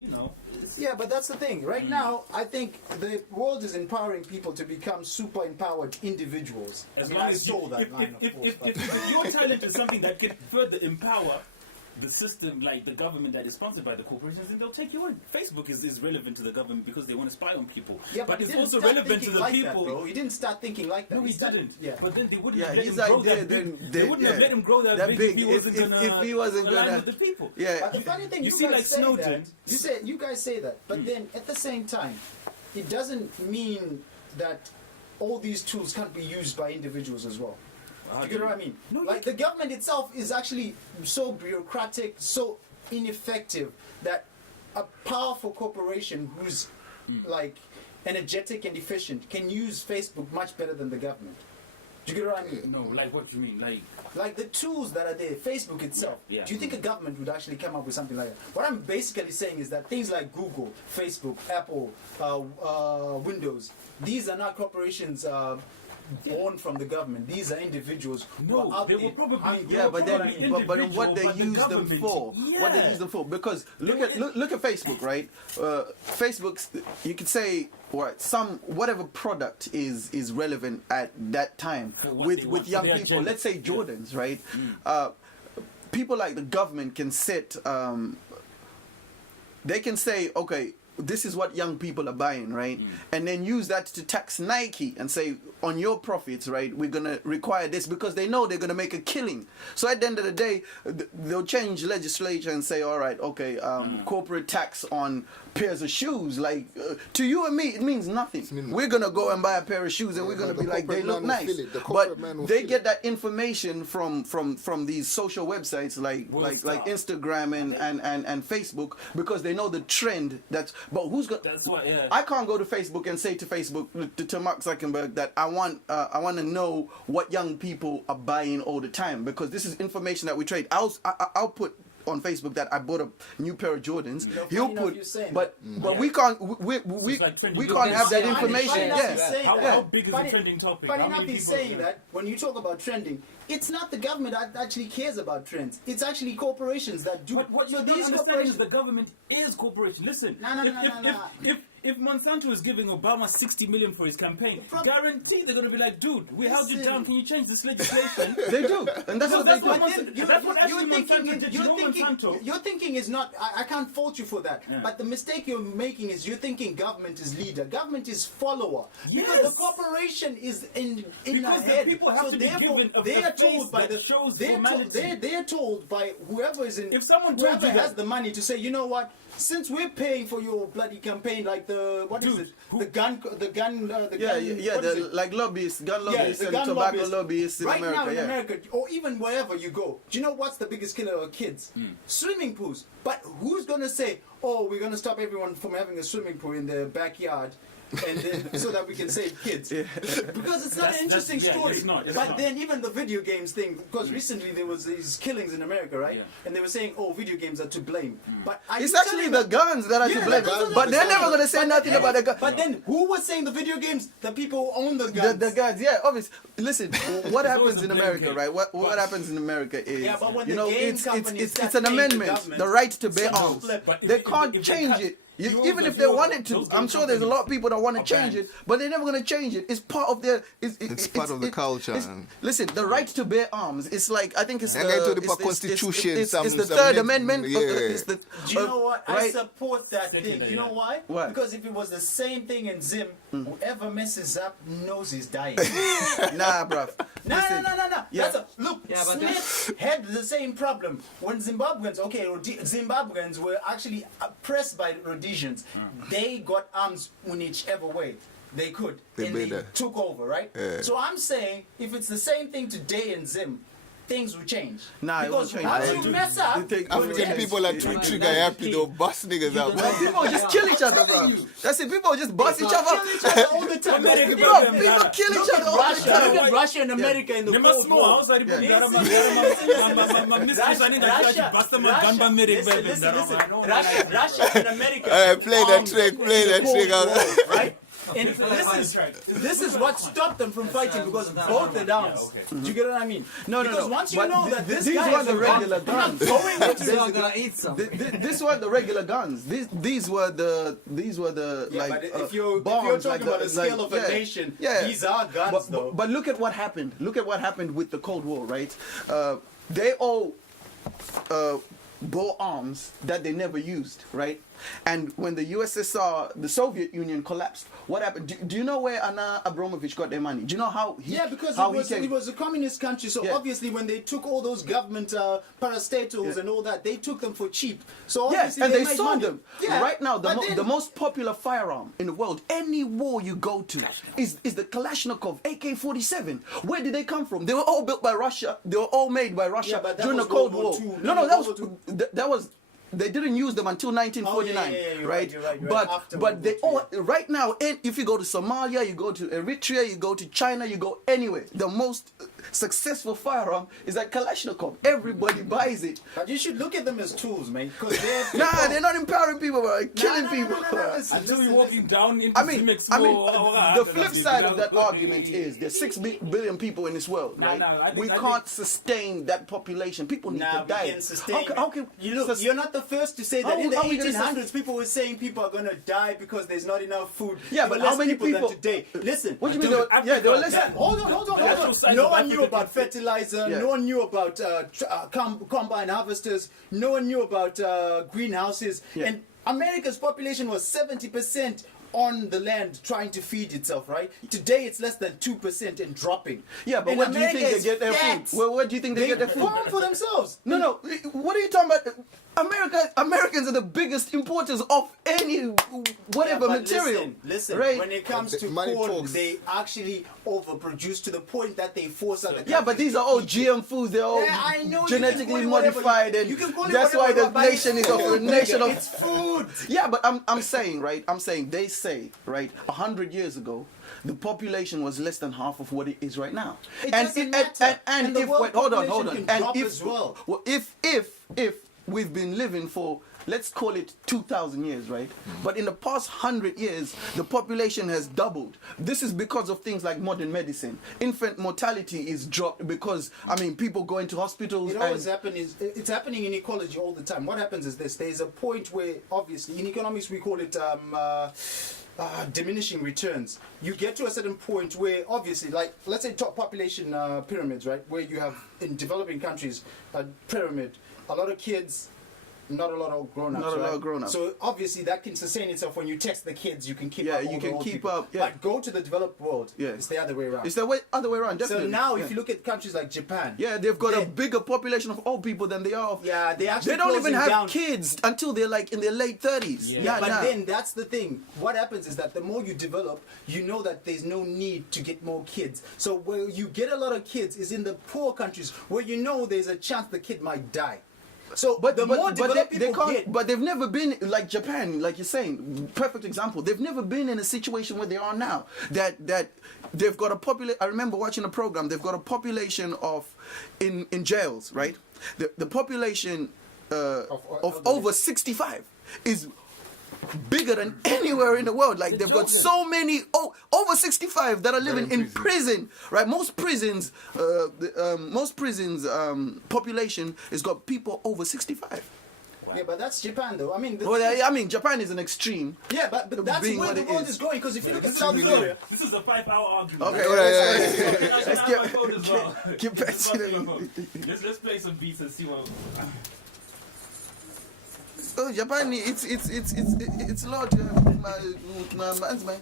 You know. Yeah, but that's the thing. Right now, I think the world is empowering people to become super empowered individuals. As I long I as stole that line, of course. if your talent is something that can further empower the system, like the government that is sponsored by the corporations, then they'll take you in. Facebook is relevant to the government because they want to spy on people. Yeah, but he it's didn't also start relevant to thinking the like people. That, bro. He didn't start thinking like that. No, he didn't. Yeah. But then they wouldn't Yeah, have let his him grow idea that big. then- They wouldn't have let him grow that big if he wasn't if he wasn't align gonna- with the people. Yeah. But the funny thing, You you see, guys like say Snowden. that. You guys say that, but then at the same time, it doesn't mean that all these tools can't be used by individuals as well. Do you get what I mean? No, like the government itself is actually so bureaucratic, so ineffective that a powerful corporation who's like energetic and efficient can use Facebook much better than the government. Do you get what I mean? No, like what you mean, Like the tools that are there, Facebook itself. Yeah. Do you think a government would actually come up with something like that? What I'm basically saying is that things like Google, Facebook, Apple, Windows, these are not corporations born from the government. These are individuals who are out they there were probably hungry. Yeah, but then, Probably but what they individual, but the use them government- for, what they Yeah. use them for, because look at Facebook, right? Facebook's, you could say, what whatever product is relevant at that time what with they want, young their people. agenda. Let's say Jordans, right? People like the government can set, they can say, okay, this is what young people are buying, right? And then use that to tax Nike and say, on your profits, right, we're going to require this because they know they're going to make a killing. So at the end of the day, they'll change legislation and say, all right, okay, corporate tax on pairs of shoes. Like, to you and me, it means nothing. We're going to go and buy a pair of shoes and we're going to be like, they look nice. But they get that information from these social websites like Instagram and Facebook because they know the trend that's... But who's got? That's why, yeah. I can't go to Facebook and say to Facebook to Mark Zuckerberg that I want to know what young people are buying all the time because this is information that we trade. I'll put on Facebook that I bought a new pair of Jordans. He'll put, but we can't we can't have that information. How big is the trending topic? Funny enough, he's saying that when you talk about trending, it's not the government that actually cares about trends. It's actually corporations that do. But what you don't understand is the government is corporation. Listen, if Monsanto is giving Obama 60 million for his campaign, guarantee they're going to be like, dude, we held you down. Can you change this legislation? They do, and that's what they do. That's what actually Monsanto did. Your thinking is not. I can't fault you for that. Yeah. But the mistake you're making is you're thinking government is leader. Government is follower. Yes. Because the corporation is in because their head. The people have so to be therefore, given they are face told by that the shows they're formality. they're told by whoever is in. If someone told whoever you has that- the money to say, you know what? Since we're paying for your bloody campaign, like the like lobbyists, gun lobbyists, and tobacco lobbyists in right America. now in America, or even wherever you go, do you know what's the biggest killer of kids? Swimming pools. But who's gonna say, "Oh, we're gonna stop everyone from having a swimming pool in their backyard"? And then, so that we can save kids, because it's not an interesting story. It's not. Then even the video games thing, because recently there was these killings in America, right? Yeah. And they were saying, "Oh, video games are to blame." But It's actually the guns that are to blame. But they're never going to say nothing about the guns. But then who was saying the video games? The people who own the guns. The guns, yeah, obviously. Listen, what happens in America, right? What happens in America is, but when you the know, game it's companies an start paying the amendment, government, the right to bear some arms. flip. But They can't change it. Even if they wanted to, I'm sure there's a lot of people that want to change it, but they're never going to change it. It's part of their. It's part of the culture. Listen, the right to bear arms. It's like I think it's the Constitution. It's the Third Amendment. Yeah. Do you know what? I right? support that thing. You know why? Why? Because if it was the same thing in Zim, whoever messes up knows he's dying. Nah, bruv. No. Yeah. Look, Smith had the same problem when Zimbabweans. Okay, Zimbabweans were actually oppressed by Rhodesians. They got arms in whichever way they could, and they took over, right? Yeah. So I'm saying, if it's the same thing today in Zim, things will change. Nah, it won't because change. once you mess up, African people are too trigger happy. They'll bust niggas out. People just kill each other, bro. That's it. People just bust each other. kill each other all the time. People kill each other all the time. Look at Russia and America in the Cold War. Russia and America. Play that trick. Right? And this is what stopped them from fighting because both the downs. Do you get what I mean? No. Because once you But know that this these guy were is the a regular gun, I'm guns. not going into You're gonna eat some. These were the regular guns. These were the Yeah, like but if you're bombs, talking about a scale of a nation, these are guns, though. But look at what happened. Look at what happened with the Cold War, right? They all bore arms that they never used, right? And when the USSR, the Soviet Union collapsed, what happened? Do you know where Anna Abramovich got their money? Do you know how he? Yeah, because how it was a communist country, so Yeah. obviously when they took all those government parastatals and all that, they took them for cheap. So Yes, obviously and they made sold money. them. Yeah, Right now, but then- the most popular firearm in the world, any war you go to, is the Kalashnikov AK-47. Where did they come from? They were all built by Russia. They were all made by Russia Yeah, but that during the was Cold World War War. II. No, No, that World War was that was. They didn't use them until 1949, you're right? you're right. But After but World they War all right now. If you go to Somalia, you go to Eritrea, you go to China, you go anywhere. The most successful firearm is like Kalashnikov. Everybody buys it. But you should look at them as tools, man, because they're Nah, they're not empowering people, bro. Killing no, people. listen, Until listen, you're walking down into The flip side of that argument is there's 6 billion people in this world, Nah, right? nah, I think- we I can't think- sustain that population. People need Nah, to we die. can sustain. How can you look? sus- You're not the first to say that. How- In the how we gonna 1800s, people were saying people are gonna die because there's not enough food. Yeah, There but were how less many people people- than today? Listen. What do you mean? Dude, Yeah, they were less. Yeah, hold on. The actual size No of one knew Africa- about fertilizer. Yeah. No one knew about combine harvesters. No one knew about greenhouses. Yeah. And America's population was 70% on the land trying to feed itself, right? Today it's less than 2% and dropping. Yeah, but And where do you America think they is get their fat. food? Where do you think they get their food? farm for themselves. No. What are you talking about? Americans are the biggest importers of any whatever Yeah, but material. Listen, right? when it comes The to money corn, talks. they actually overproduce to the point that they force other Yeah, but these are all countries to eat it. GM foods. They're all Yeah, I know, you can genetically call it whatever modified, you- and you can call it that's why whatever, the but nation is it's of a food, nation nigga. of. It's food. Yeah, but I'm saying, right? I'm saying they say, right? 100 years ago, the population was less than half of what it is right now. It doesn't matter. And the if world wait, hold on, population can and drop if as well. if we've been living for, let's call it 2,000 years, right? But in the past 100 years, the population has doubled. This is because of things like modern medicine. Infant mortality is dropped because, people go into hospitals. It and always happens. It's happening in ecology all the time. What happens is this: there's a point where, obviously, in economics we call it diminishing returns. You get to a certain point where, obviously, like let's say top population pyramids, right? Where you have in developing countries a pyramid, a lot of kids. Not a lot of grown-ups. Not a lot right? of grown-ups. So obviously that can sustain itself when you text the kids. You can keep Yeah, up. you all the can old keep people. up, yeah. But go to the developed world. Yeah. It's the other way around. it's the other way around, So definitely. now, Yeah. if you look at countries like Japan, Yeah, they've got a they- bigger population of old people than they are of. Yeah, they actually They don't even closing have down. kids until they're like in their late 30s. Yeah. But nah. then that's the thing. What happens is that the more you develop, you know that there's no need to get more kids. So where you get a lot of kids is in the poor countries where you know there's a chance the kid might die. So But the more developed they people can't. get, But they've never been like Japan, like you're saying. Perfect example. They've never been in a situation where they are now. That they've got a population. I remember watching a program. They've got a population of in jails, right? The population of over 65 is bigger than anywhere in the world. Like they've got so many over 65 that are living in prison, right? Most prisons population has got people over 65. yeah, but that's Japan though. I mean, Japan is an extreme. yeah, but that's being where what the it world is. is going. Because if you look at South Korea, This is a 5-hour argument. Okay, Let's get back to the. Let's play some beats and see what. Oh, Japan, it's a lot. My man's man.